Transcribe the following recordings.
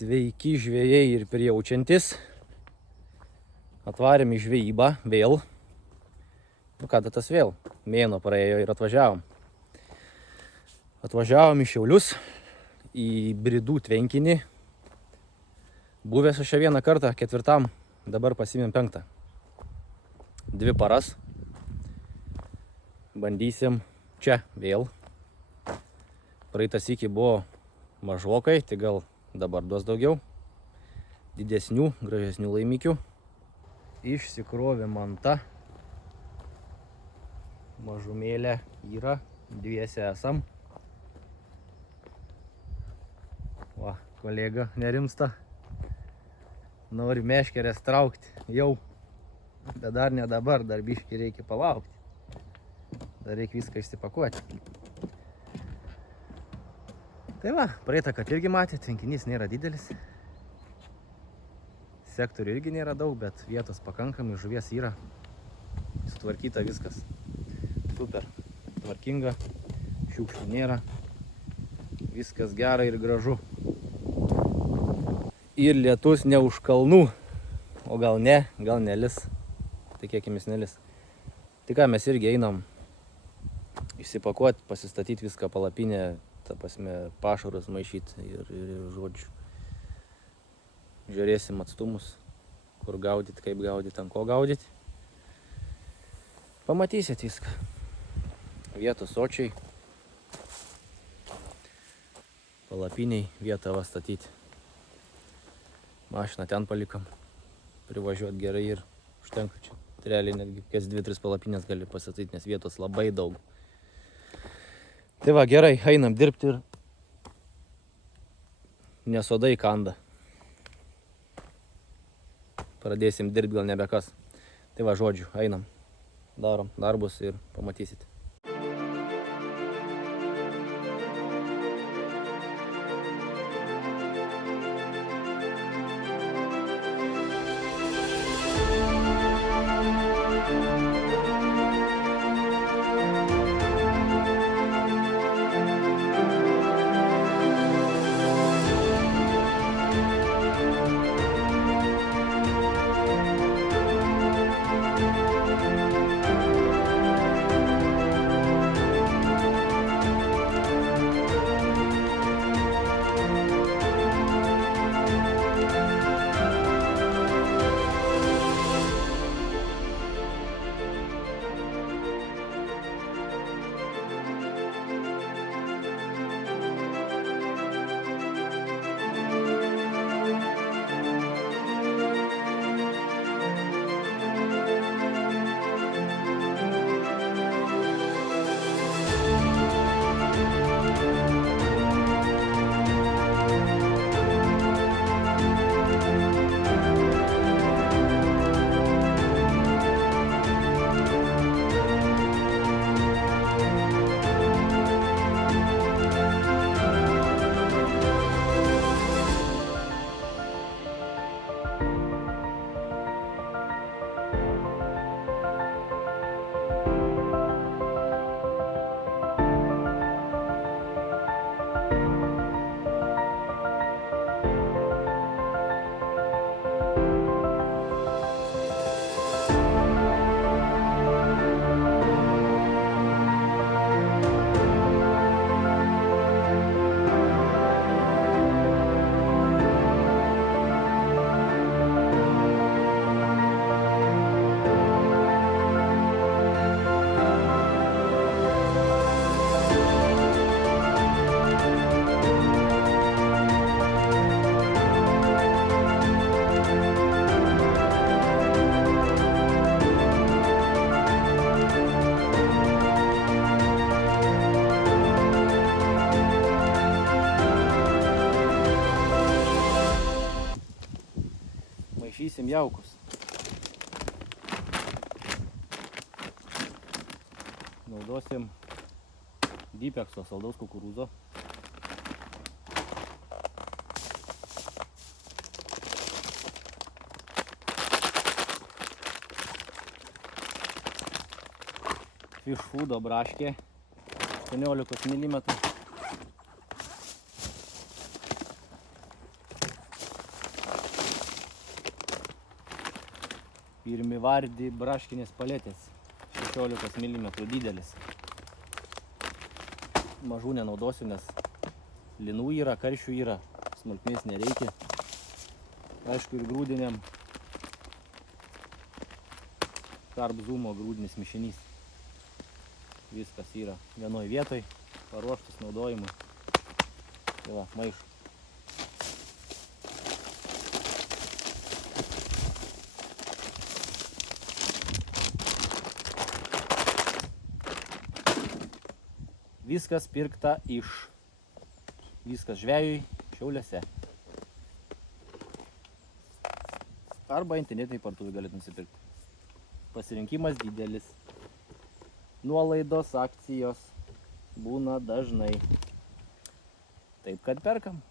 Sveiki žvejai ir prijaučiantis. Atvarėm į žvejybą vėl. Nu kada tas vėl? Mėnuo praėjo ir atvažiavom. Atvažiavom į Šiaulius, į Bridų tvenkinį. Buvęs aš čia vieną kartą, 4, dabar pasimėm 5. 2 paras. Bandysim čia vėl. Praeitas iki buvo mažokai, tai gal dabar duos daugiau. Didesnių, gražesnių laimikių. Išsikrovė manta. Mažumėlė yra, 2 esam. Va, kolega nerimsta. Nori meškerės traukti jau. Bet dar ne dabar, dar biškį reikia palaukti. Dar reikia viską išsipakuoti. Tai va, praeitą kad irgi matė, tvenkinys nėra didelis. Sektorių irgi nėra daug, bet vietos pakankamai, žuvies yra. Sutvarkyta viskas. Super, tvarkinga, šiukšlių nėra. Viskas gera ir gražu. Ir lietus ne už kalnų, o gal nelis. Tikėkimės nelis. Tai ką, mes irgi einam išsipakuoti, pasistatyti viską palapinę, ta prasme pašarus maišyti ir žodžiu. Žiūrėsim atstumus, kur gaudyti, kaip gaudyti, ant ko gaudyti. Pamatysit viską. Vietos sočiai. Palapiniai vietą va statyti. Mašiną ten palikam. Privažiuoti gerai ir užtenka čia. Realiai netgi kas 2-3 palapinės gali pastatyti, nes vietos labai daug. Tai va, gerai, einam dirbti ir nesodai kanda. Pradėsim dirbti gal nebekas. Tai va, žodžiu, einam, darom darbus ir pamatysit. Maišysim jaukus. Naudosim Dipekso saldaus kukurūzo. Fish Foodo braškė 18 mm. Pirmi vardi braškinės paletės, 16 mm didelis. Mažų nenaudosiu, nes linų yra, karšių yra, smulkmės nereikia. Aišku, ir grūdiniam Carb Zumo grūdinis mišinys. Viskas yra vienoj vietoj, paruoštas naudojimui. Tai va, maišų. Viskas pirkta viskas žvejui Šiauliuose. Arba internetiniai parduotuvėj galit nusipirkti. Pasirinkimas didelis. Nuolaidos, akcijos būna dažnai. Taip, kad perkam.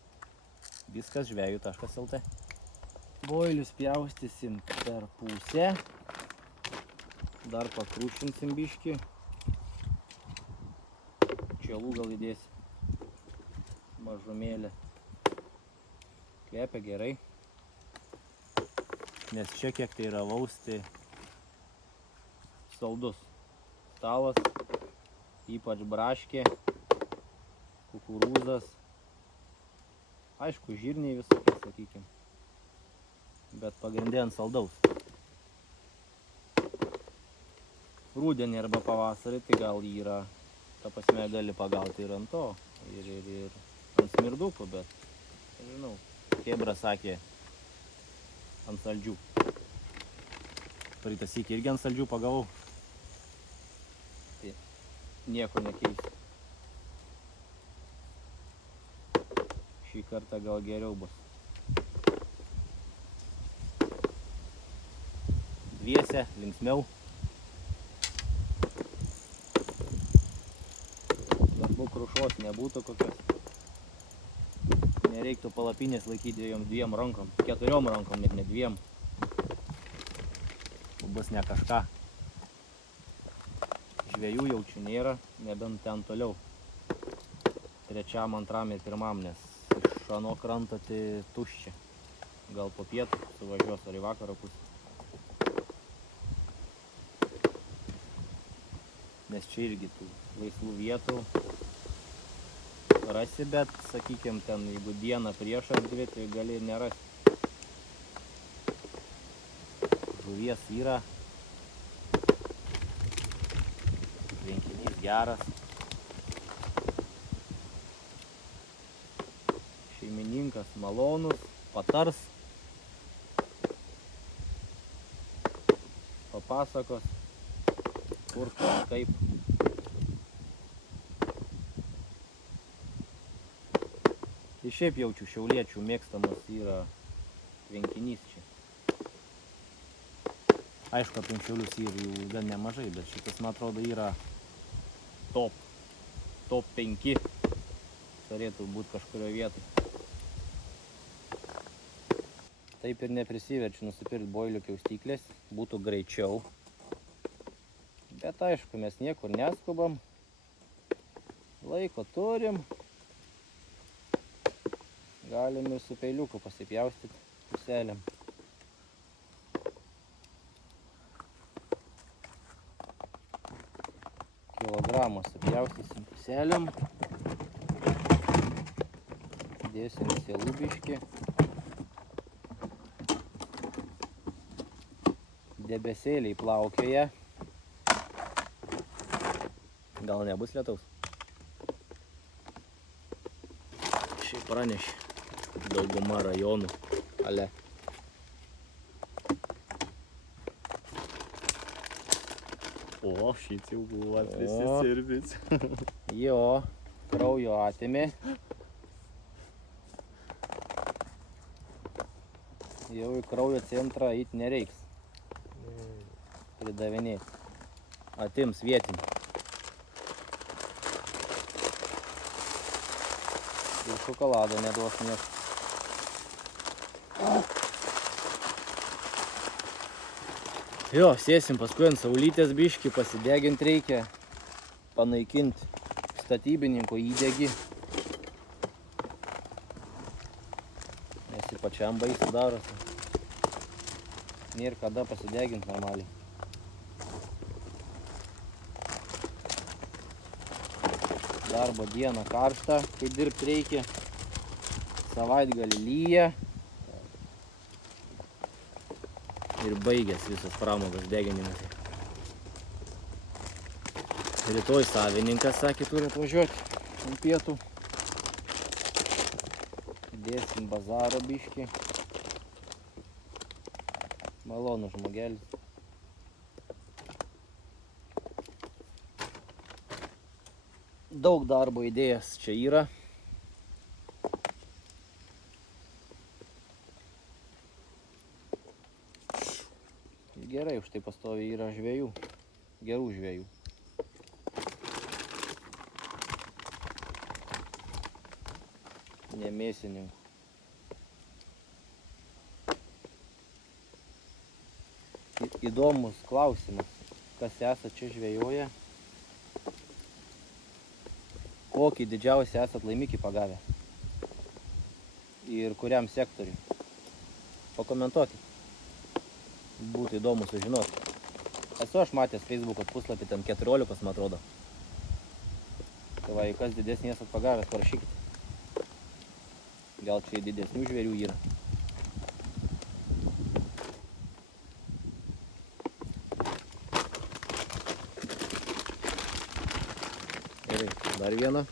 Viskas žvejų.lt. Boilius pjaustysim per pusę. Dar pakrušinsim biškį. Čielų gal įdėsi mažumėlę. Kvepia gerai. Nes čia kiek tai yra lausti saldus. Stalas, ypač braškė, kukurūzas. Aišku, žirniai visokie, sakykim. Bet pagrindė ant saldaus. Rudenį arba pavasarį tai gal yra, ta prasme, gali pagauti ir ant to, ir ant smirdukų, bet, nežinau, Kebra sakė, ant saldžių. Praeitą sykį irgi ant saldžių pagavau. Tai nieko nekeisiu. Šį kartą gal geriau bus. Dviese, linksmiau. Svarbu, krušos nebūtų kokios. Nereiktų palapinės laikyti dviem rankom, 4 rankom, net ne 2. Bus ne kažką. Žvejų jaučių nėra, nebent ten toliau. 3., 2. ir 1, nes iš ano kranto tai tuščia. Gal po pietų suvažiuos ar į vakaro pusę. Nes čia irgi tų laisvų vietų rasi, bet, sakykim, ten, jeigu dieną prieš ar 2, tai gali ir nerasti. Žuvies yra. Tvenkinys geras. Šeimininkas malonus, patars. Papasakos, kur, kaip. Tai šiaip jaučiu šiauliečių mėgstamas yra tvenkinys čia. Aišku, aplink Šiaulius yra jų gan nemažai, bet šitas, man atrodo, yra top 5. Turėtų būti kažkurioje vietoje. Taip ir neprisiverčiu nusipirkti boilių kiaustyklės, būtų greičiau. Bet aišku, mes niekur neskubam. Laiko turim. Galim ir su peiliuku pasipjaustyti puselėm. Kilogramą supjaustysim puselėm. Dėsim sielų biškį. Debesėliai plaukioja. Gal nebus lietaus? Šiaip pranešė dauguma rajonų. Ale. O, šit jau buvo prisisirbis. Jo, kraujo atėmė. Jau į kraujo centrą eit nereiks. Pridavinėti. Atims vietinį. Ir šokolado neduos nieko. Jo, sėsim paskui ant saulytės biškį, pasidegint reikia, panaikint statybininko įdegį. Nes ir pačiam baisu darosi. Nėr kada pasidegint normaliai. Darbo dieną karšta, kai dirbti reikia. Savaitgalį lyja. Ir baigęs visas pramogas deginimas. Rytoj savininkas sakė, turi atvažiuoti ant pietų. Dėsim bazaro biškį. Malonus žmogelis. Daug darbo idėjas čia yra. Gerai, už tai pastoviai yra žvejų. Gerų žvejų. Ne mėsininkų. Įdomus klausimas, kas esat čia žvejoję, kokį didžiausią esat laimikį pagavę ir kuriam sektoriui. Pakomentuokit, būtų įdomu sužinoti. Esu aš matęs Facebook'o puslapį, ten 14, man atrodo. Tai va, kas didesnį esat pagavęs, parašykite. Gal čia didesnių žvėrių yra. Gerai, dar vieną.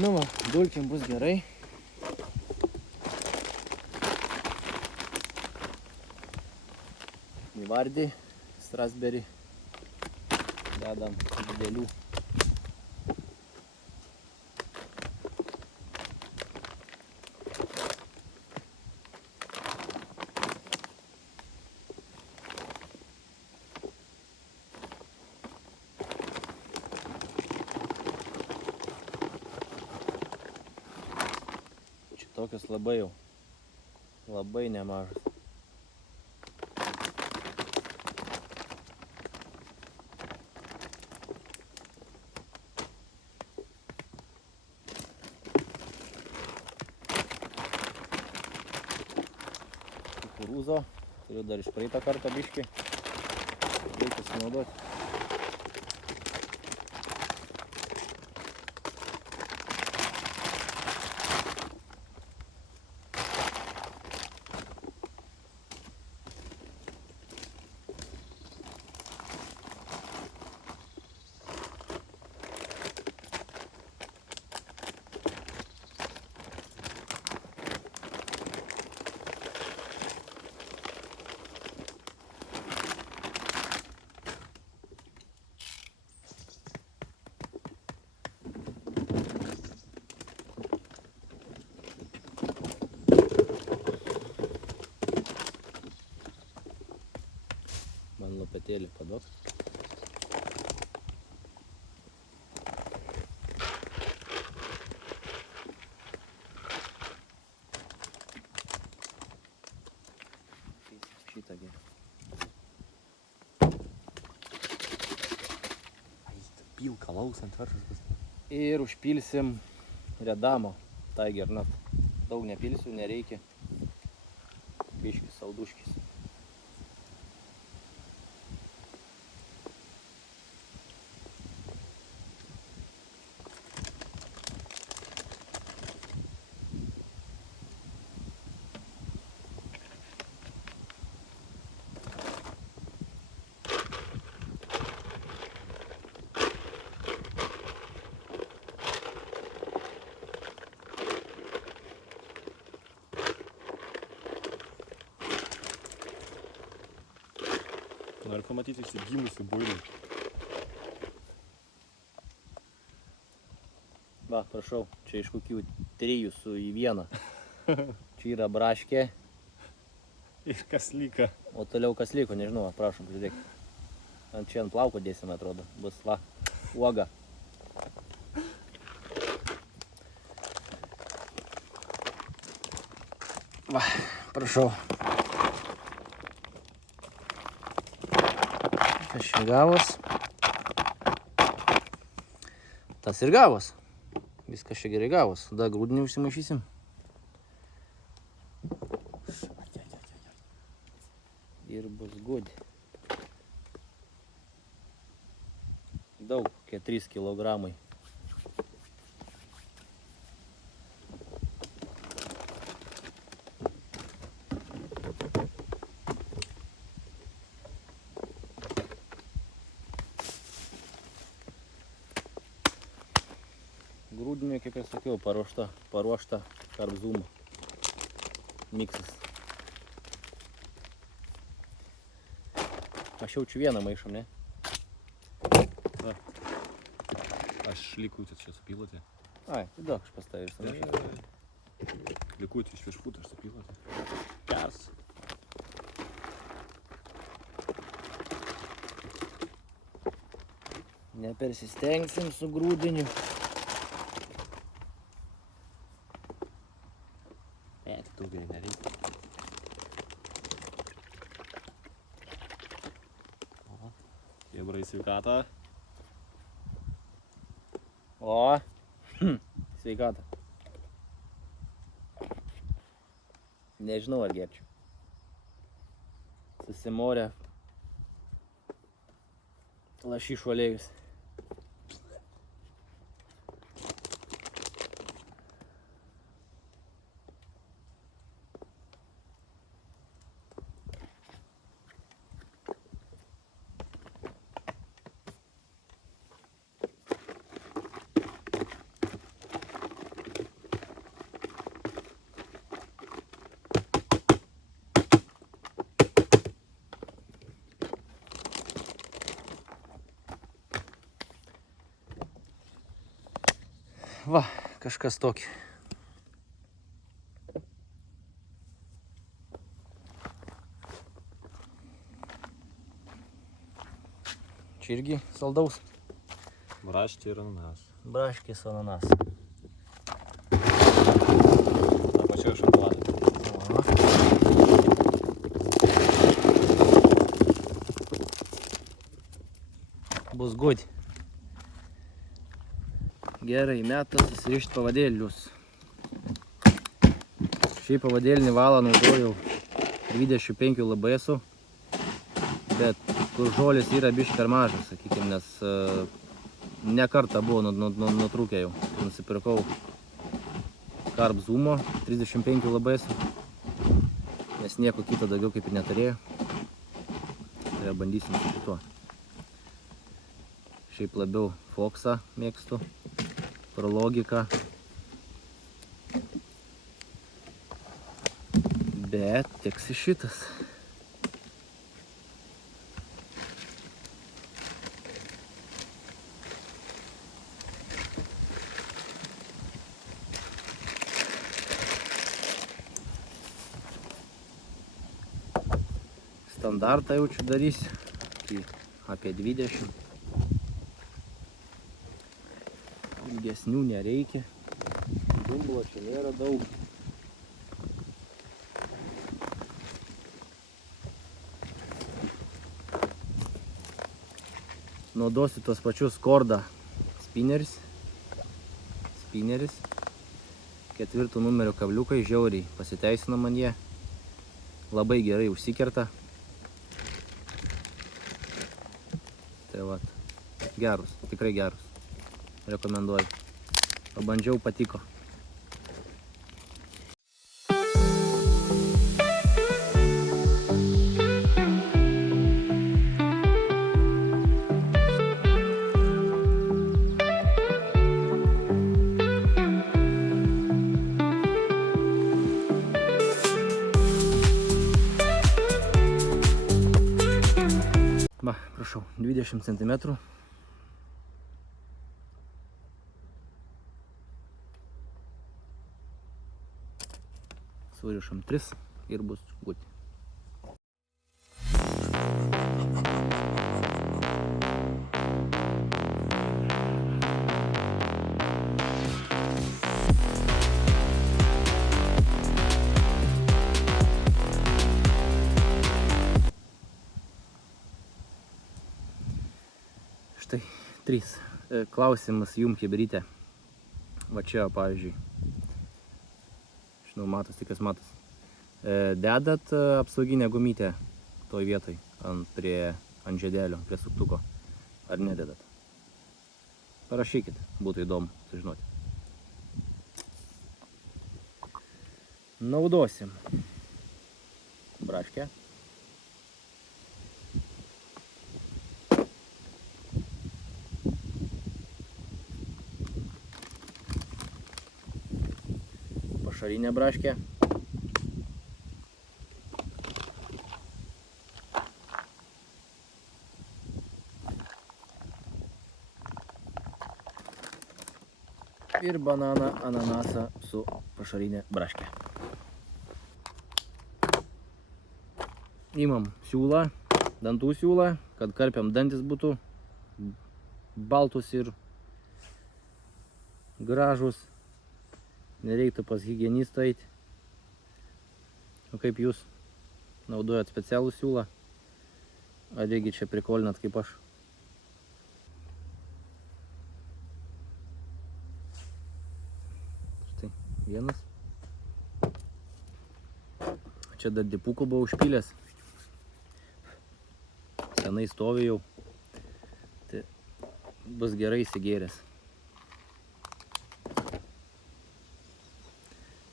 Nu va, dulkėm bus gerai. Į vardį, strasberį dedam didelių. Tokios labai nemažas. Kukurūzo, turiu dar iš praeitą kartą biškį, reikia sunaudoti. Man lopetėlį paduok. Šitą gi. Pilka lausant varžas. Ir užpilsim redamo Tiger Nut. Daug nepilsiu, nereikia. Biškis, salduškis. Noriu pamatyti išsigimusi builį. Va, prašau, čia iš kokių 3 su į vieną. Čia yra braškė, Ir kas lyka. o toliau kas liko, nežinau, va, prašom, žiūrėk. Čia ant plauko dėsime, atrodo, bus, va, uoga. Va, prašau. Kas čia gavos? Tas ir gavos. Viskas čia gerai gavos. Tada grūdinį užsimaišysim. Ir bus good. Daug, kokie 3 kilogramai. Grūdinė, kaip ir sakiau, paruošta karbzūmo miksas. Aš jaučiu vieną maišom, ne? Va. Aš likutį čia supiloti. Ai, tai daug aš pastavysiu. Likutį iš viršpūtą aš supiloti. Kers. Nepersistengsim su grūdiniu. Tik daugiau nereikia. Jebra į sveikatą. O, sveikatą. Nežinau, ar gerčiau. Susimorė lašišų aliejus. Va, kažkas tokį. Čia irgi saldaus. Braškė ir ananas. Braškės ananas. Ta pačia šokolada. Bus good. Gerai, metas susirišti pavadėlius. Šiaip pavadėlinį valą naudojau 25 LBS-ų, bet kur žolės yra biškai per mažas, sakykime, nes ne kartą buvo nutrūkę jau. Nusipirkau karbzūmo 35 LBS-ų, nes nieko kito daugiau kaip ir neturėjau. Tai bandysim su šituo. Šiaip labiau Foxą mėgstu. Prologiką. Bet teks į šitas. Standartą jaučiu darysiu. Tai apie 20. Ilgesnių nereikia. Dumblo čia nėra daug. Naudosiu tos pačius Korda spinneris. 4 numerio kabliukai, žiauriai pasiteisino man jie. Labai gerai užsikerta. Tai vat, gerus, tikrai gerus. Rekomenduoju. Pabandžiau, patiko. Va, prašau, 20 cm. Surišam 3 ir bus guti. Štai 3. Klausimas jum, chebryte. Va čia, pavyzdžiui. Žinau, matos, tik kas matos. Dedat apsauginę gumytę toj vietoj, ant žiedelio, prie suktuko. Ar nededat? Parašykit, būtų įdomu sužinoti. Naudosim braškę. Pašarinę braškę. Ir bananą, ananasą su pašarinė braškė. Imam siūlą, dantų siūlą, kad karpiam dantis būtų baltus ir gražus. Nereiktų pas higienistą eiti. O kaip jūs naudojat specialų siūlą? Ar irgi čia prikolinat kaip aš? Štai vienas. Čia dar dipukų buvo užpylęs. Senai stovi jau. Tai bus gerai įsigėręs.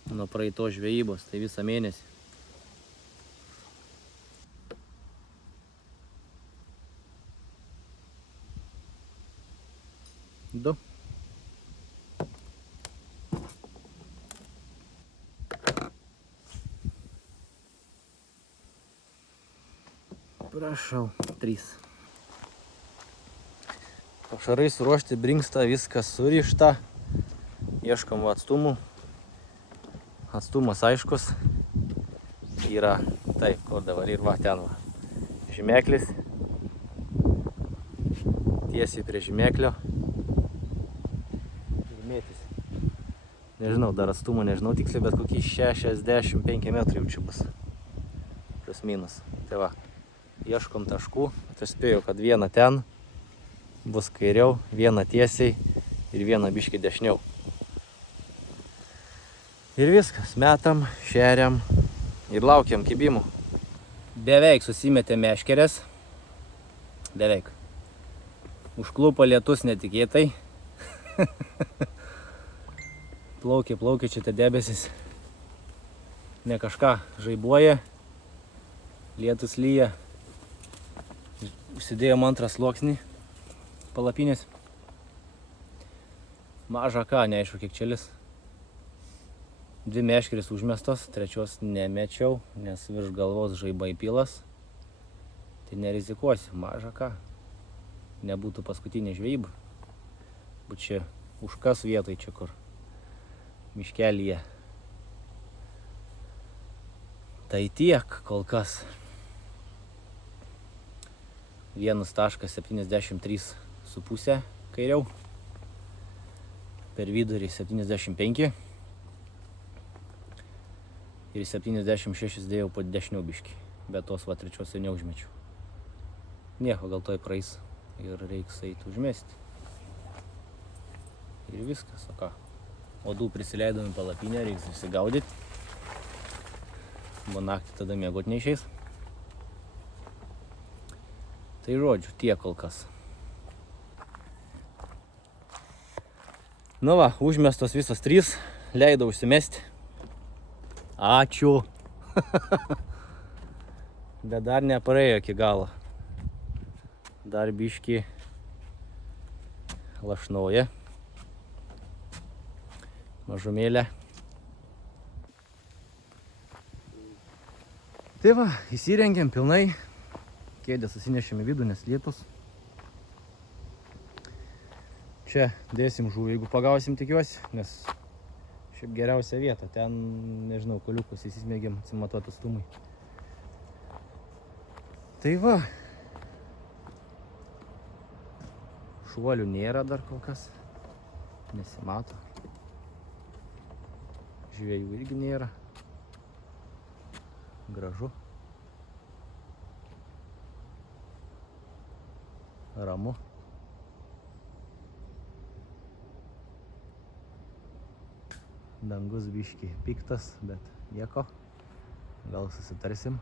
Nuo praeitos žvejybos, tai visą mėnesį. Du. Prašau, 3. Pašarai suruošti, brinksta, viskas surišta. Ieškom atstumų. Atstumas aiškus. Yra, taip, kur dabar ir va, ten va. Žymeklis. Tiesiai prie žymeklio. Žymėtis. Nežinau, dar atstumą nežinau tiksliai, bet kokį 65 metrų jau čia bus. Plius minus. Tai va, ieškom taškų. Tai spėjau, kad vieną ten bus kairiau, vieną tiesiai ir vieną biškį dešiniau. Ir viskas, metam, šeriam ir laukiam kibimų. Beveik susimetė meškerės. Beveik. Užklupo lietus netikėtai. Plaukia čia tie debesis. Ne kažką žaibuoja. Lietus lyja. Užsidėjom antrą sluoksnį palapinės. Maža ką, neaišku kiek čia lis. 2 meškerės užmestos, 3 nemečiau, nes virš galvos žaibai pilas. Tai nerizikuosiu, maža ką. Nebūtų paskutinė žvejyba. Būt čia užkas vietoj čia kur. Miškelyje. Tai tiek kol kas. 1,73,5 kairiau. Per vidurį 75. Ir 76 dėjau po dešiniau biškį. Bet tos va 3 neužmečiau. Nieko, gal toj praeis. Ir reiks eiti užmesti. Ir viskas, o ką. Odų prisileidom į palapinę, reiks išsigaudyti. Buvo naktį tada miegot neišeis. Tai žodžiu, tiek kol kas. Nu va, užmestos visos 3. Leidau užsimesti. Ačiū. Bet dar nepraėjo iki galo. Dar biškį lašnoja. Mažumėlė. Tai va, įsirengėm pilnai. Kėdę susinešėme vidų, nes lietus. Čia dėsim žuvį, jeigu pagausim, tikiuosi, nes šiaip geriausia vieta. Ten, nežinau, koliukus įsismėgiam atsimatuoti atstumai. Tai va. Šuolių nėra dar kol kas. Nesimato. Žvėjų irgi nėra. Gražu. Ramu. Dangus biški piktas, bet nieko. Gal susitarsim.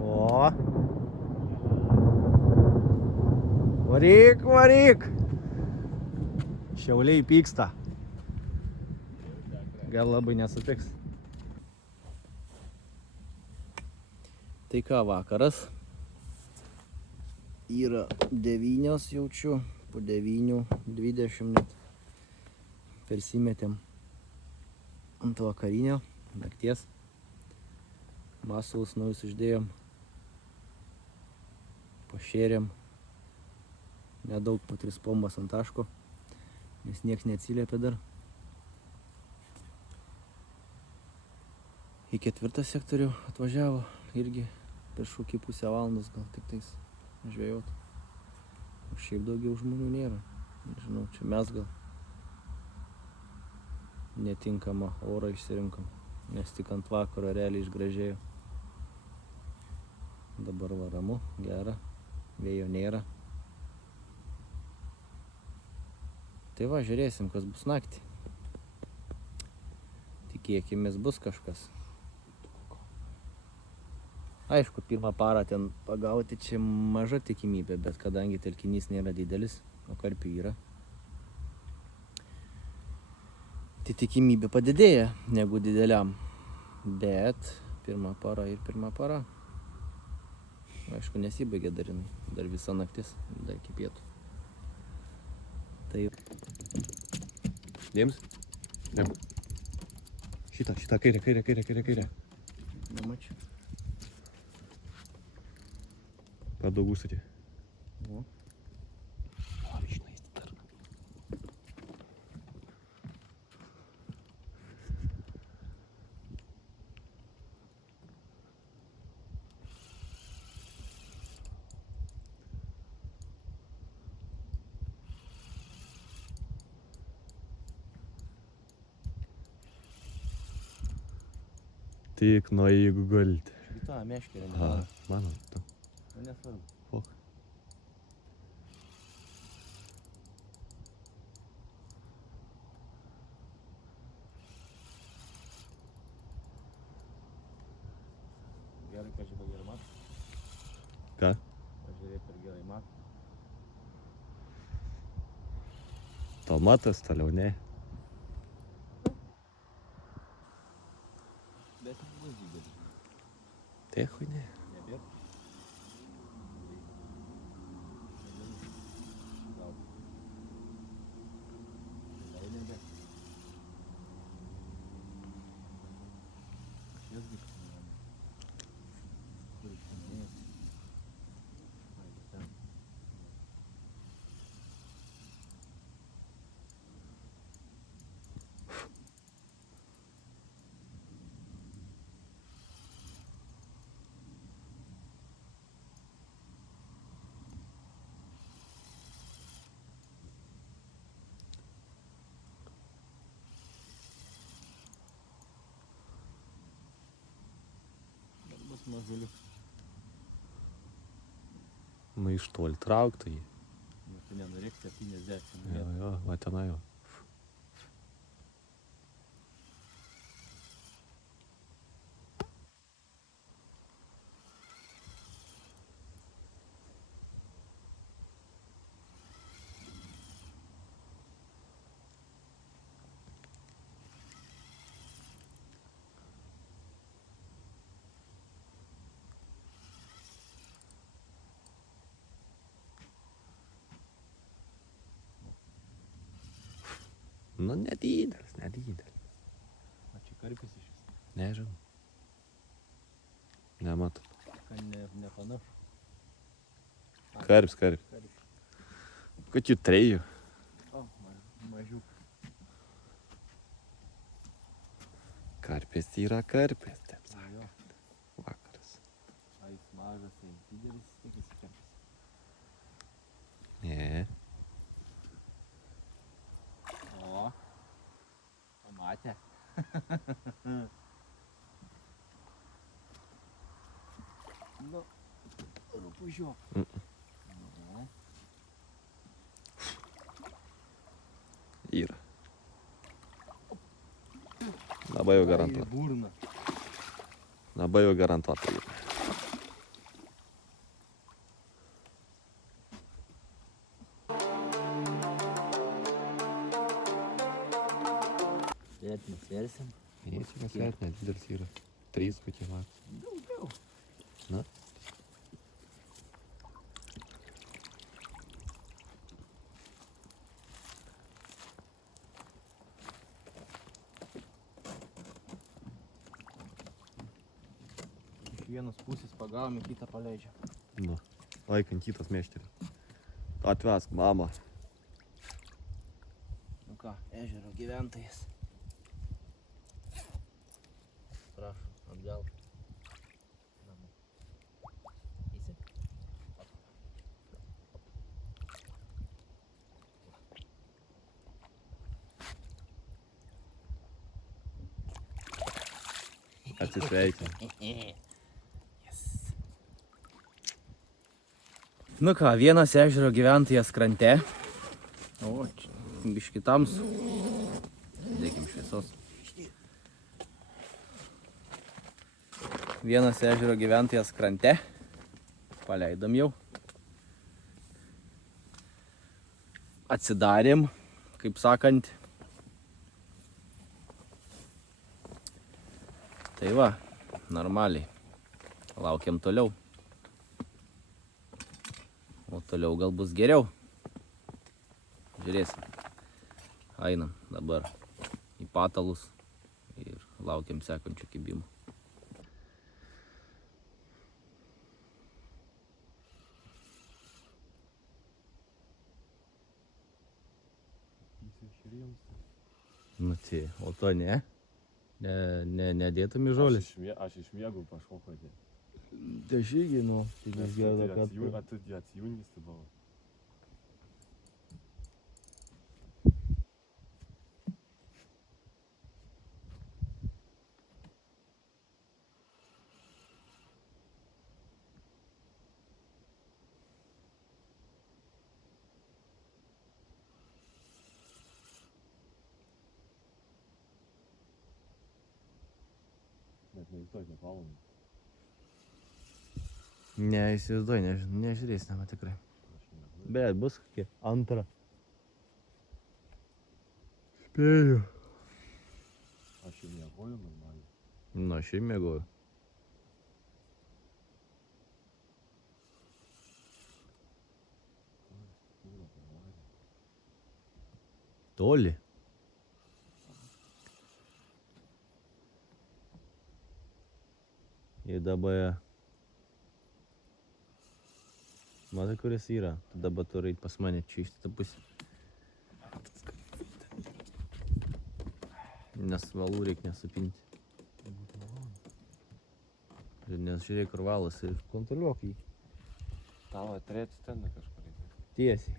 O! Varyk, varyk! Šiauliai pyksta. Gal labai nesutiks. Tai ką, vakaras. Yra 9 jaučiu, po 9:20 net. Persimetėm ant vakarinio, nakties. Masalus naujus uždėjom. Pašėrėm. Nedaug, po 3 pombas ant taško, nes nieks neatsiliepė dar. Į 4 sektorių atvažiavo irgi prieš kokį pusę valandos gal tik tais žvejot. O šiaip daugiau žmonių nėra. Nežinau, čia mes gal netinkamą orą išsirinkom, nes tik ant vakaro realiai išgražėjo. Dabar va ramu, gera, vėjo nėra. Tai va, žiūrėsim, kas bus naktį. Tikėkimės bus kažkas. Aišku, pirmą parą ten pagauti čia maža tikimybė, bet kadangi telkinys nėra didelis, o karpių yra, tai tikimybė padidėja negu dideliam. Bet pirmą parą ir pirmą parą. Aišku, nesibaigė dar visa naktis, dar iki pietų. Tai... Dėms? Ne. Šitą, kairę. Nemačiau. Per daug užstatė. O. Išnaist dar. Tik nuo jeigu galite. Šitą meškerę Aha, nemačiau. mano. Nesvarbu. Fok. Gerai, kad žiūrė gerai mato. Ką? Pažiūrėk, per gerai mato. Tomatas, toliau ne. Bet bus didelis. Tai hui ne. Nebėr. Gal. Gal nebėr. Šis biškas. Kur išpaminėjęs. Ai, ten. Bus mažulius. Nu iš toli trauktų jį. Nu, tu nenorėk 70 Jo, metrų. jo, va tenai jo. Nu nedidelis. O čia karpis iš vis. Nežinau. Nematau. Nepanašu. Karpis. Kokių 3. O, mažiuk. Karpis yra karpis, taip Jo. sakant. Vakaras. A jis mažas, tai didelis tikisi karpis. Ne. O, pamatė. Nu, rūpužiuok. Ne. Yra. Labai jau Ai, garantuota. burna. Labai jau garantuota yra. Bet nesversim. Nieko nesvert, nedidelis yra. 3 kokie maks. Daugiau. Na. Iš vienos pusės pagavom, į kitą paleidžiam. Nu. Laikant kitas mešteris. Atvesk, mama. Nu ką, ežero gyventojas. Prašom, atgal. Eisi? Atsisveikin. Nu ką, vienas ežero gyventojas krante. O, biški tamsu. Dėkim šviesos. Vienas ežero gyventojas krante. Paleidom jau. Atsidarėm, kaip sakant. Tai va, normaliai. Laukiam toliau. O toliau gal bus geriau. Žiūrėsim. Einam dabar į patalus ir laukiam sekančių kibimų. Nu tai, o to ne? Nedėtum į žolės? Aš išmiegau pašokoti. Tai žygiai, nu, tai Nes atsijungęs tai buvo. Net neįsivaizduoju, kiek valandų. Neįsivaizduoju, nežiūrėsime tikrai. Bet bus kokie antrą. Spėju. Aš jau miegoju normaliai. Nu, aš ir mėgoju. Toli. Ir dabar... Matai, kuris yra. Dabar turi eit pas mane čia iš tą pusę. Nes valų reik nesupinti. Nes žiūrėk, kur valas ir kontroliuok jį. Tavo turėti stendą kažkur reikia. Tiesiai.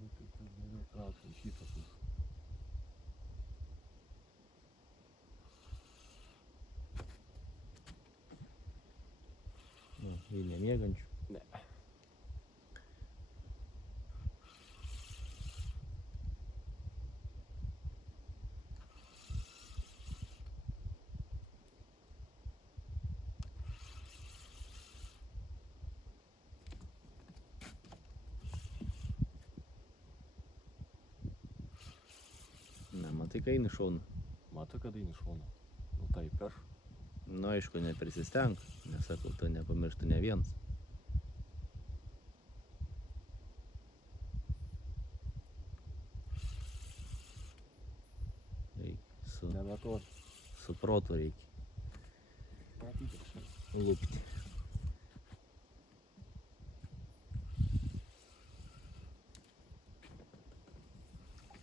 Nu, tai geriau traukti į šitą pusę. Nu, į nemiegančių. Ne. Na, matai, kai eini šaunu. Matai, kad eini šoną. Nu tai peš. Nu, aišku, neprisistenk, nes sakau, to nepamirštų ne vienas. Reikia Nemetoti. su protu reikia. Lupt.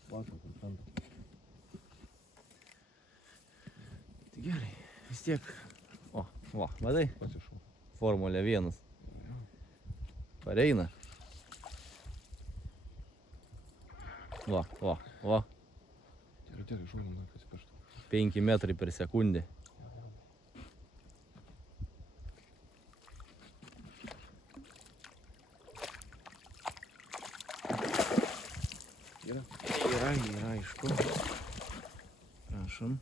Vakar, kontant. Tai gerai, vis tiek. O, va, matai, Pasišau. Formulė 1. Pareina. Va, va, va. Gerai, šaudim dar pasipaštų. 5 metrai per sekundę. Yra, aišku. Prašom.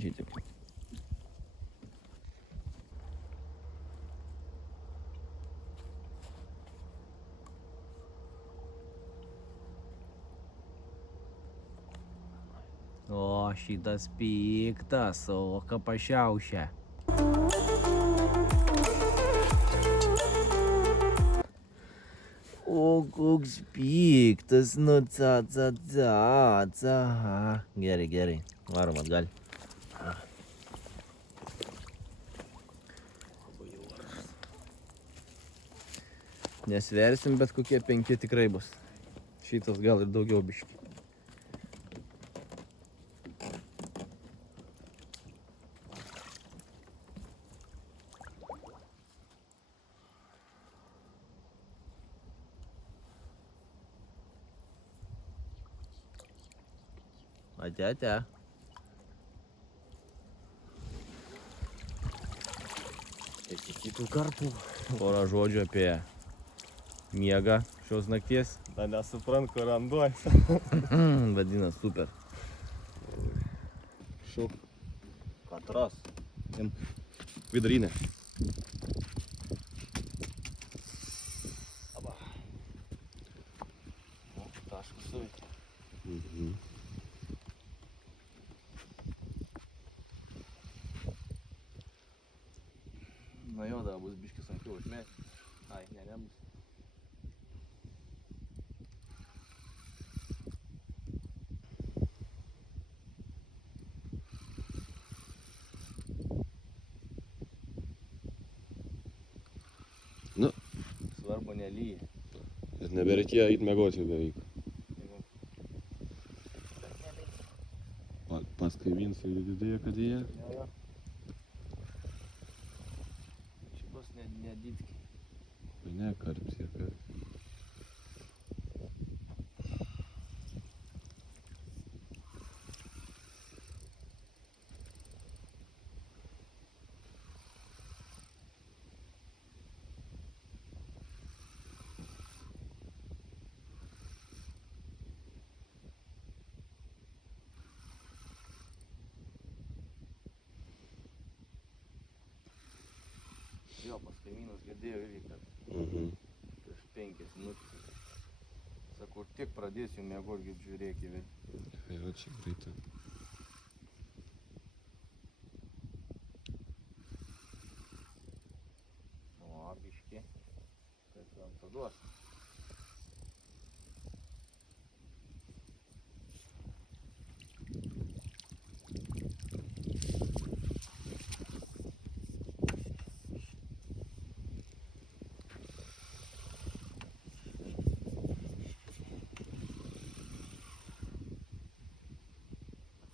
Žiūrėk. O, šitas piktas, o ką pašiaušia. O, koks piktas, nu, ca. Gerai, varom atgal. Nesversim, bet kokie 5 tikrai bus. Šitas gal ir daugiau biški. Ate. Kitų karpų. Porą žodžių apie miegą šios nakties. Dar nesuprant, kur randuojas. Vadina super. Šauk. Katras. Vidurinė. O, taškas suveikė. Na jo, da bus biški sunkiau užmėti. Ai, nebus. Nu. Svarbu nelyja. Ir nebereikėjo eit miegoti jau beveik. Paskui Vinsui didėjo, kad jie. Jo. Čia bus nedidki. Tai ne, karps jie karps. Jo, pas kaimynus girdėjau irgi, kad prieš 5 minutės. Sakau, tik pradėsiu miegoti, kaip žiūrėk į vėl. Jo, čia greitai. O, biški. Kaip jam paduos.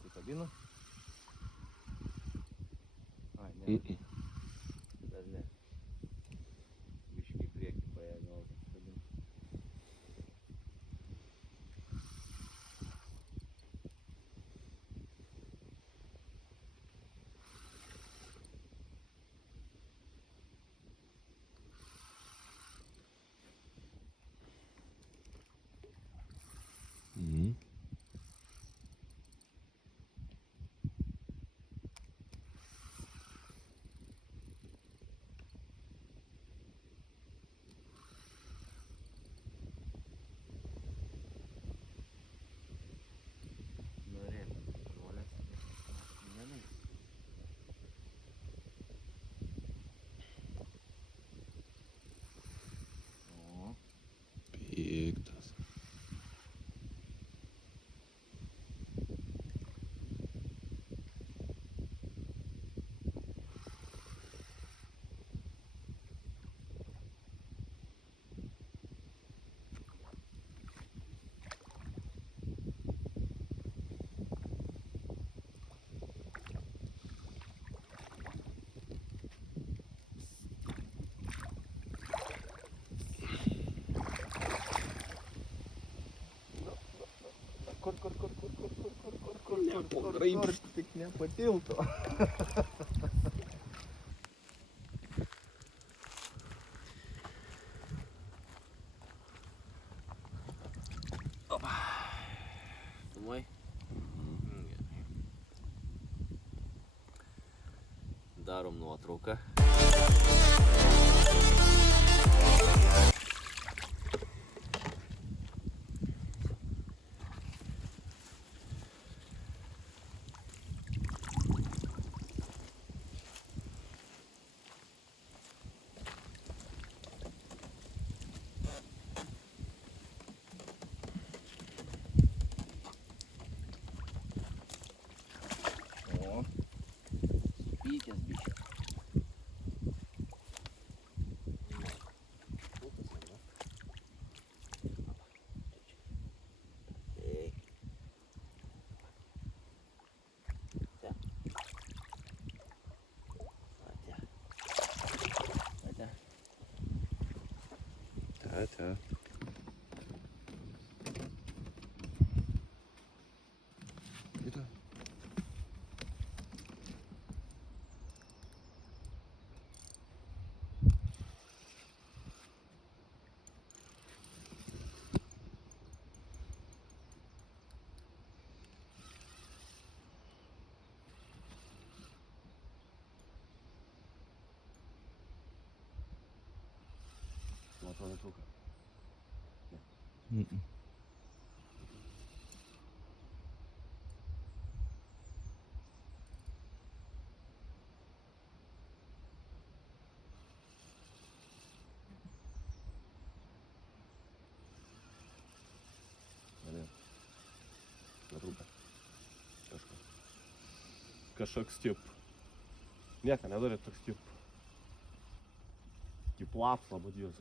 Atsitabino? Ai, ne. Dar ne. Biški į priekį paėjo, gal atsitabino. Nors tik nepatilto. Filmuoji? Gerai. Darom nuotrauką. O, supykęs biškį. Ate. Gita. Atrodo trūka. Ne. Netrūka. Kažkoks tip. Nieko nedarė toks tip. Kaip lapsa badijos.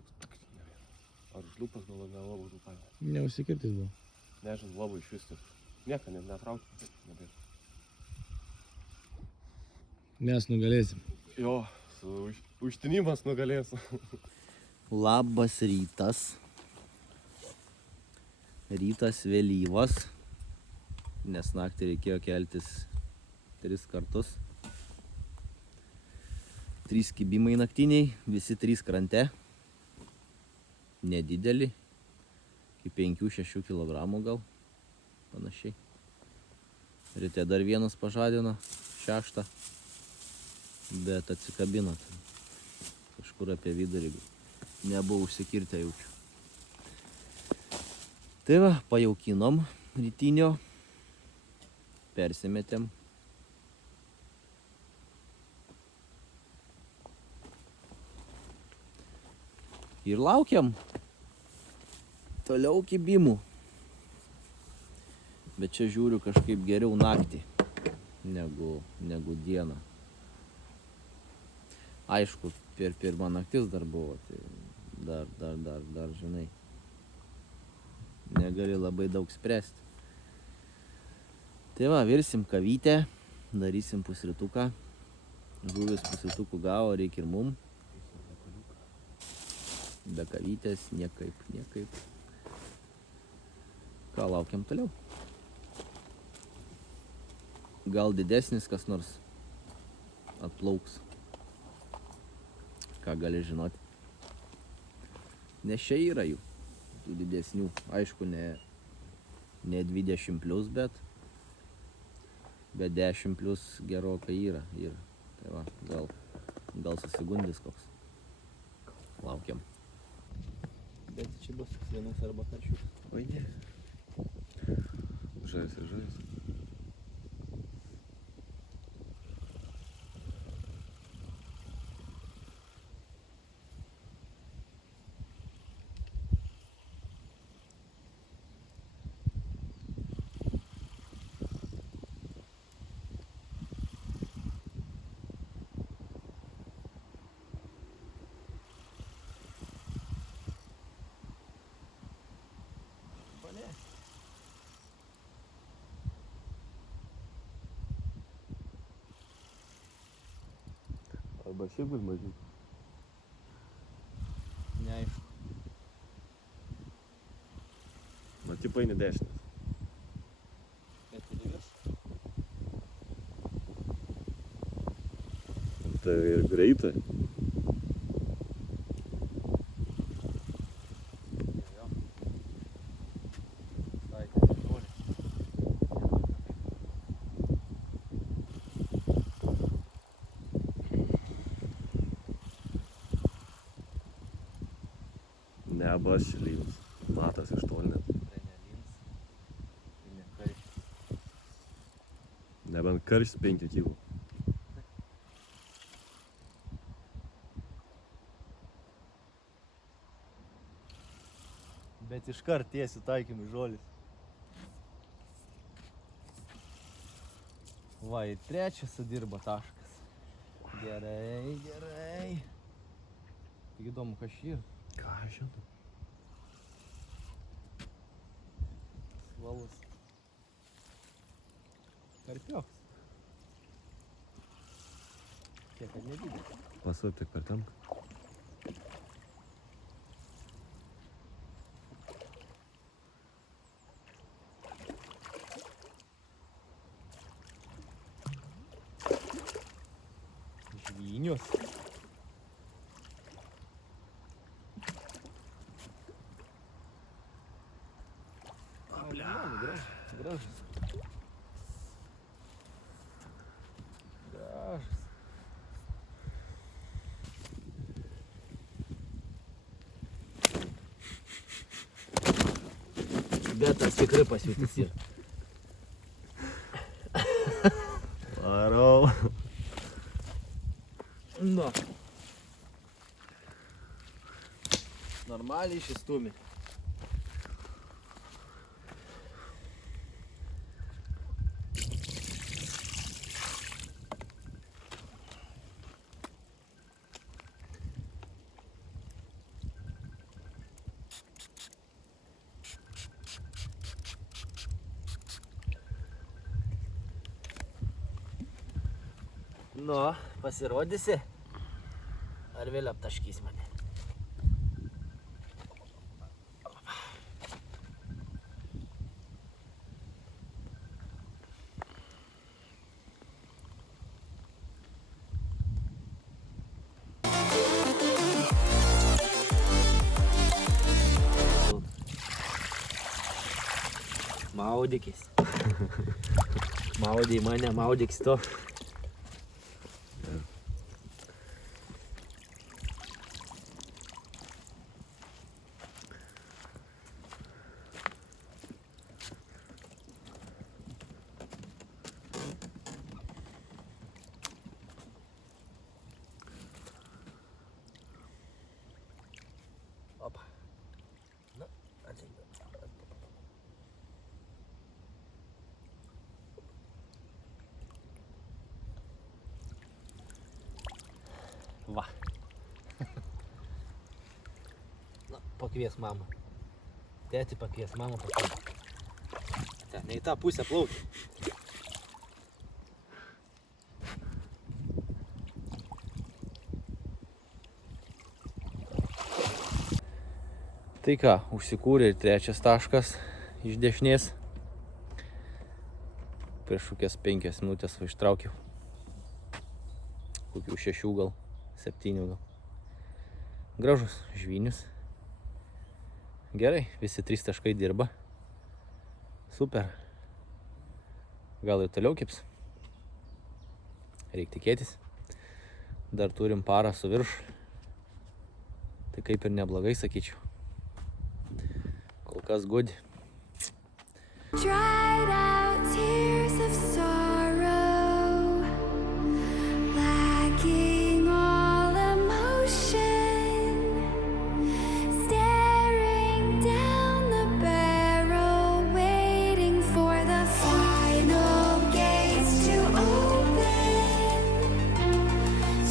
Ar žliupas gal nelabai būtų paėmė. Neužsikirtis buvo. Nežinau, labai iš vis taip. Nieko netraukti. Mes nugalėsim. Jo, užtinimas nugalės. Labas rytas. Rytas vėlyvas, nes naktį reikėjo keltis 3 kartus. 3 kibimai naktiniai, visi 3 krante. Nedideli, iki 5-6 kg gal, panašiai. Ryte dar vienas pažadino, 6, bet atsikabino. Kažkur apie vidurį nebuvo užsikirtę jaučiu. Tai va, pajaukinom rytinio, persimetėm. Ir laukiam toliau kibimų. Bet čia žiūriu kažkaip geriau naktį negu dieną. Aišku, pirma naktis dar buvo, tai dar žinai. Negali labai daug spręsti. Tai va, virsim kavytę, darysim pusrytuką. Žuvis pusrytukų gavo, reikia ir mum. Be kavytės niekaip. Ką, laukiam toliau. Gal didesnis kas nors atplauks. Ką gali žinoti. Nes čia yra jų, tų didesnių. Aišku, ne 20 plus, bet 10 plus gerokai yra. Tai va, gal susigundys koks. Laukiam. Bet čia bus vienas arba karšiukas. Oi ne. Žais. Arba šiaip gal mažiau. Neaišku. Man tipai ne 10. Bet ir vis. Tai ir greitai. Nebas šilins. Matas iš toli net. Nebent karštis 5 kilų. Bet iškart tiesiu taikymui žolis. Va, ir trečias sudirba taškas. Gerai, gerai. Tik įdomu, kas šį. Ką aš žinau? Svalus. Karpioks. Kiek, kad nedidelis. Pasuok tik per ten. Žvynius. Gražus. Bet tas tikrai pasiūtis yra. Varau. Nu. Normaliai išstumi. Nu, pasirodysi? Ar vėl aptaškys mane? Maudykis. Maudai mane, maudykis to. Opa. Nu, ateik. Va. Na, pakvies mamą. Tėti pakvies mamą pakvies. Ten, ne į tą pusę plaukia. Tai ką, užsikūrė ir trečias taškas iš dešinės. Prieš kokias 5 minutės va ištraukiau. Kokių 6 gal, 7 gal. Gražus žvynius. Gerai, visi 3 taškai dirba. Super. Gal ir toliau kips. Reikia tikėtis. Dar turim parą su virš. Tai kaip ir neblogai, sakyčiau. Kol kas good. Dried out tears of sorrow, lacking all emotion, staring down the barrel, waiting for the final gates to open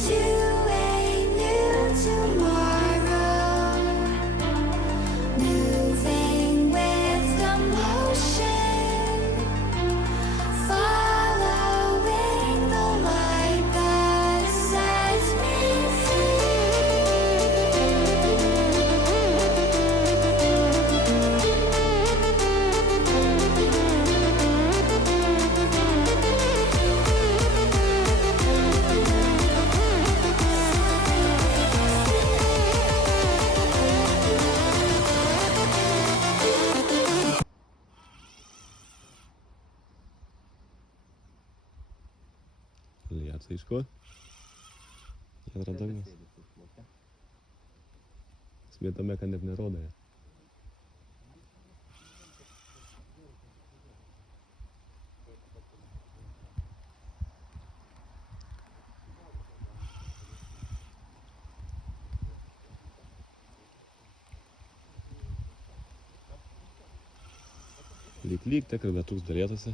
to a new tomorrow, moving with the motion. Pats aišku. Yra dangas. Esmė tame, kad net nerodo ją. Lyg, tik ir betus darėtasi.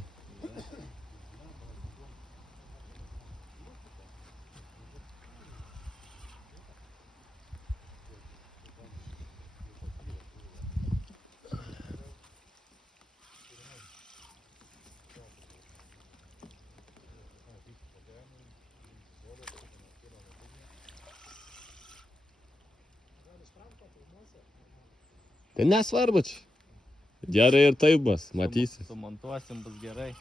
Tai nesvarbu čia. Gerai ir taip bus, matysi. Sumontuosim, bus gerai.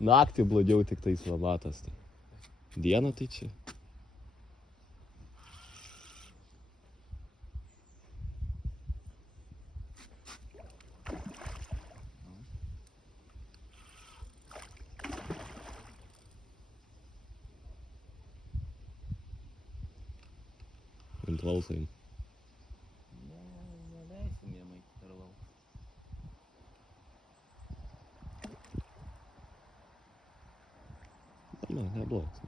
Naktį blogiau tik tais va matas. Dieną tai čia. Ant valsai. Neleisim jiem eiti per lauką. Neblogas.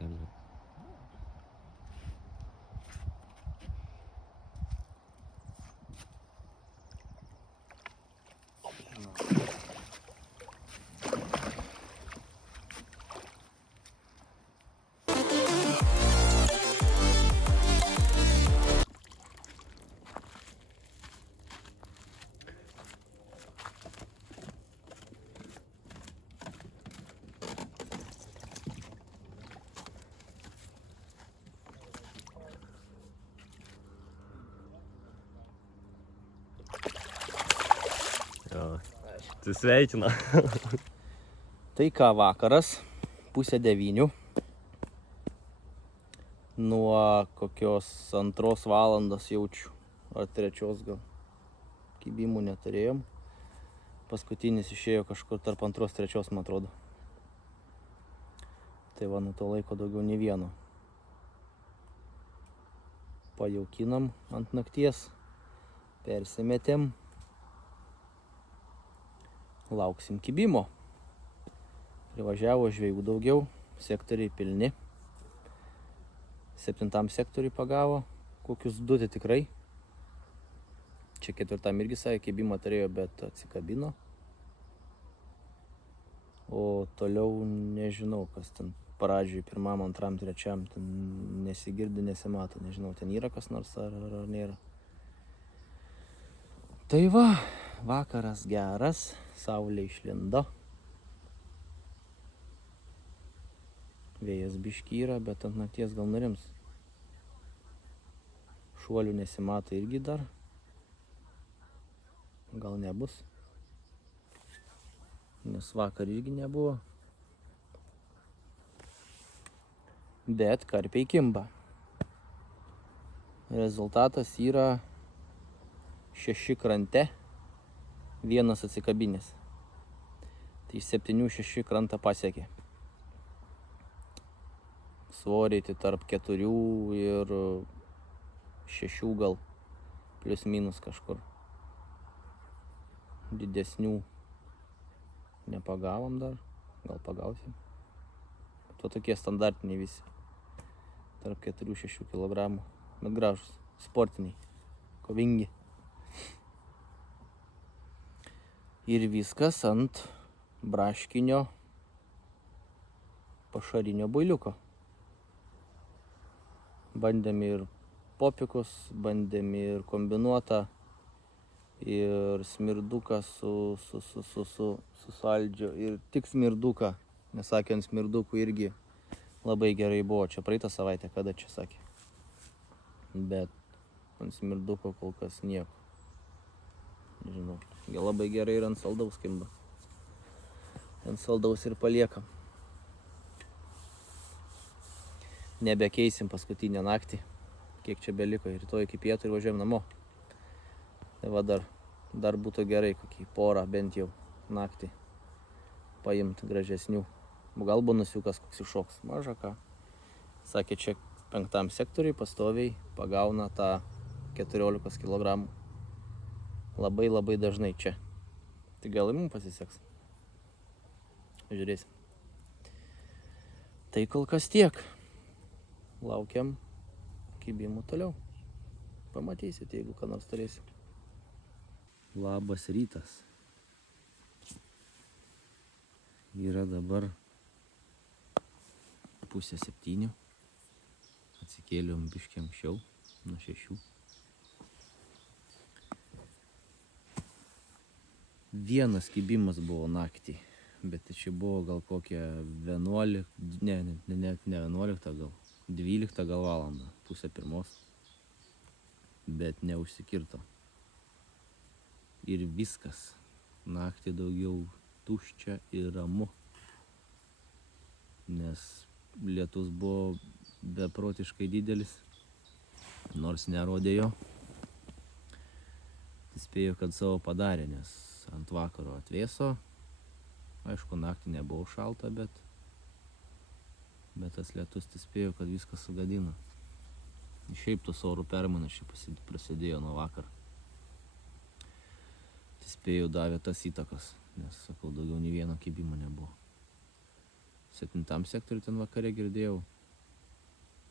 Sveikina. Tai ką, vakaras, 8:30. Nuo kokios 2 valandos jaučiu, ar 3 gal. Kibimų neturėjom. Paskutinis išėjo kažkur tarp 2-3, man atrodo. Tai va, nuo to laiko daugiau nei vieno. Pajaukinam ant nakties, persimetėm. Lauksim kibimo. Privažiavo žvejų daugiau, sektoriai pilni. 7 sektoriui pagavo, kokius 2 tai tikrai. Čia 4 irgi sakė, kibimą turėjo, bet atsikabino. O toliau nežinau, kas ten pradžioj, 1, 2, 3, ten nesigirdi, nesimato, nežinau, ten yra kas nors ar nėra. Tai va, vakaras geras, saulė išlindo. Vėjas biškį yra, bet ant nakties gal nurims. Šuolių nesimato irgi dar. Gal nebus. Nes vakar irgi nebuvo. Bet karpiai kimba. Rezultatas yra 6 krante, 1 atsikabinės. Tai 7-6 krantą pasiekė. Svoriai tai tarp 4 ir 6 gal, plius minus kažkur. Didesnių nepagavom dar, gal pagausim. To tokie standartiniai visi. Tarp 4-6 kg. Bet gražus, sportiniai, kovingi. Ir viskas ant braškinio pašarinio builiuko. Bandėm ir popikus, bandėm ir kombinuotą, ir smirduką su saldžiu, ir tik smirduką. Nesakė, ant smirdukų irgi labai gerai buvo. Čia praeitą savaitę, kada čia sakė. Bet ant smirduko kol kas nieko. Nežinau, labai gerai ir ant saldaus kimba. Ant saldaus ir paliekam. Nebekeisim paskutinę naktį. Kiek čia beliko, rytoj iki pietų ir važiuojam namo. Tai va dar būtų gerai kokį porą bent jau naktį paimti gražesnių. Gal bonusiukas koks iššoks, maža ką. Sakė, čia 5 sektoriui pastoviai pagauna tą 14 kg. Labai dažnai čia. Tai gal ir mums pasiseks. Žiūrėsim. Tai kol kas tiek. Laukiam kibimų toliau. Pamatysit, jeigu ką nors turėsim. Labas rytas. Yra dabar 6:30. Atsikėliau biškį anksčiau, nuo 6. Vienas kibimas buvo naktį, bet čia buvo gal kokia 11, ne 11, gal 12 gal valandą, 12:30, bet neužsikirto. Ir viskas, naktį daugiau tuščia ir ramu, nes lietus buvo beprotiškai didelis, nors nerodė jo. Spėjau, kad savo padarė, nes ant vakaro atvėso. Aišku, naktį nebuvo šalta, bet tas lietus spėjau, kad viskas sugadino. Šiaip tos oro permainos čia prasidėjo nuo vakar. Spėjau, davė tas įtakos, nes, sakau, daugiau nei vieno kibimo nebuvo. 7 sektoriui ten vakare girdėjau,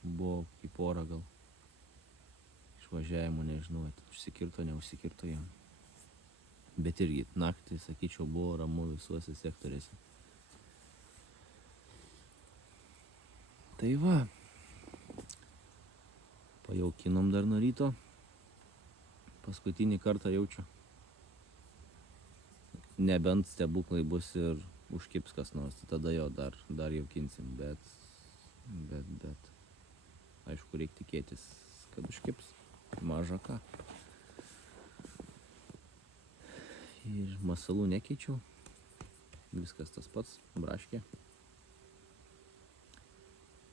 buvo į porą gal. Išvažiavimo nežinau, užsikirto, neužsikirto jam. Bet irgi naktį, sakyčiau, buvo ramu visuose sektoriuose. Tai va, pajaukinom dar nuo ryto. Paskutinį kartą jaučiu. Nebent stebuklai bus ir užkips kas nors, tai tada jo dar jaukinsim, bet aišku, reikia tikėtis, kad užkips, maža ką. Ir masalų nekeičiau, viskas tas pats, braškė.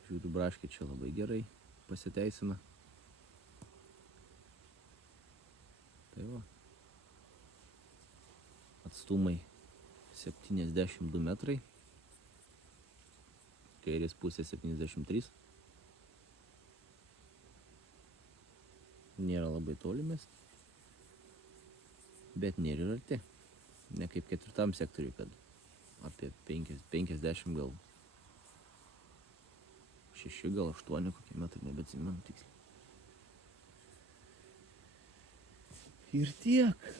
Žiūriu, braškė čia labai gerai pasiteisina. Tai va. Atstumai 72 metrai, kairės pusė 73. Nėra labai tolimės, bet nėra ir arti. Ne kaip 4 sektoriui, kad apie 50 gal 6, gal 8 kokie metrai, nebeatsimenu tiksliai. Ir tiek.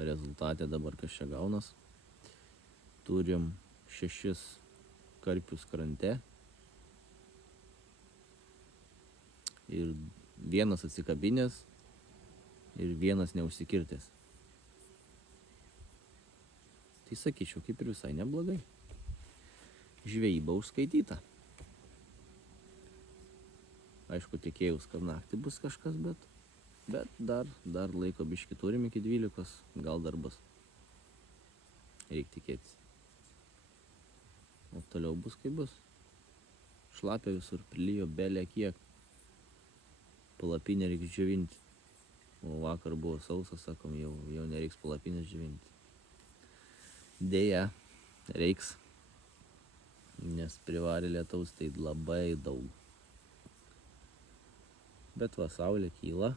Rezultate dabar kas čia gaunas. Turim 6 karpius krante. Ir vienas atsikabinės ir vienas neužsikirtęs. Tai sakyčiau, kaip ir visai neblogai. Žvejyba užskaityta. Aišku, tikėjaus, kad naktį bus kažkas, bet dar laiko biškį turim iki 12, gal dar bus. Reikia tikėtis. O toliau bus kaip bus. Šlapia visur, prilijo belė kiek. Palapinę reiks džiovinti. O vakar buvo sausas, sakom, jau nereiks palapinės džiovinti. Deja, reiks. Nes privarė lietaus tai labai daug. Bet va, saulė kyla.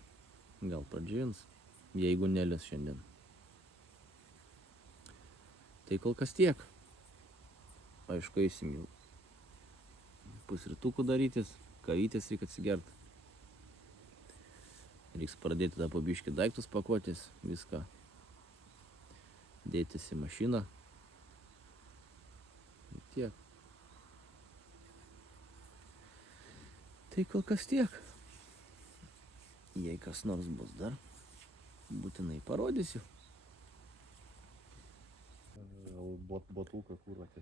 Gal pradžiūvins, jeigu nelis šiandien. Tai kol kas tiek. Aišku, eisim jau pusrytukų darytis, kavytės reikia atsigert. Reiks pradėti tada po biškį daiktus pakuotis, viską dėtis į mašiną. Ir tiek. Tai kol kas tiek. Jei kas nors bus dar, būtinai parodysiu. Botulka kur atė.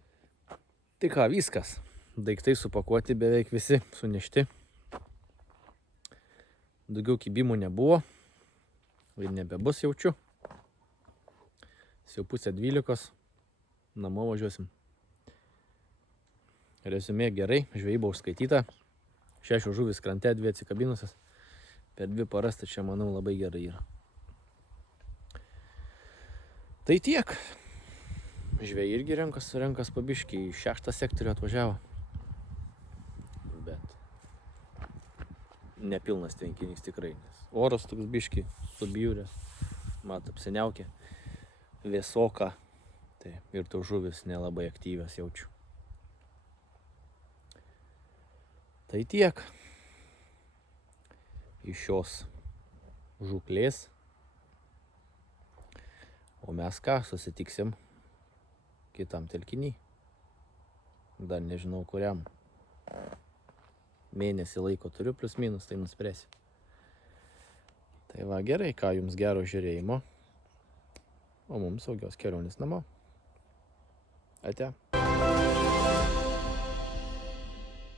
Tai ką, viskas. Daiktai supakuoti beveik visi, sunešti. Daugiau kibimų nebuvo. Ir nebebus jaučiu. Jau 11:30. Namo važiuosim. Reziumė gerai, žvejyba užskaityta. 6 žuvis krante, 2 atsikabinusios. Per 2 paras, tai čia manau labai gerai yra. Tai tiek. Žvejai irgi renkas pabiškį, į 6 sektorių atvažiavo. Bet nepilnas tvenkinys tikrai, nes oras toks biškį subjūręs, apsiniaukė, vėsoka, tai ir tos žuvis nelabai aktyvios jaučiu. Tai tiek iš šios žūklės, o mes ką, susitiksim kitam telkiny, dar nežinau kuriam. Mėnesį laiko turiu, plius minus, tai nuspręsiu. Tai va, gerai, ką jums gero žiūrėjimo, o mums saugios kelionės namo. Ate.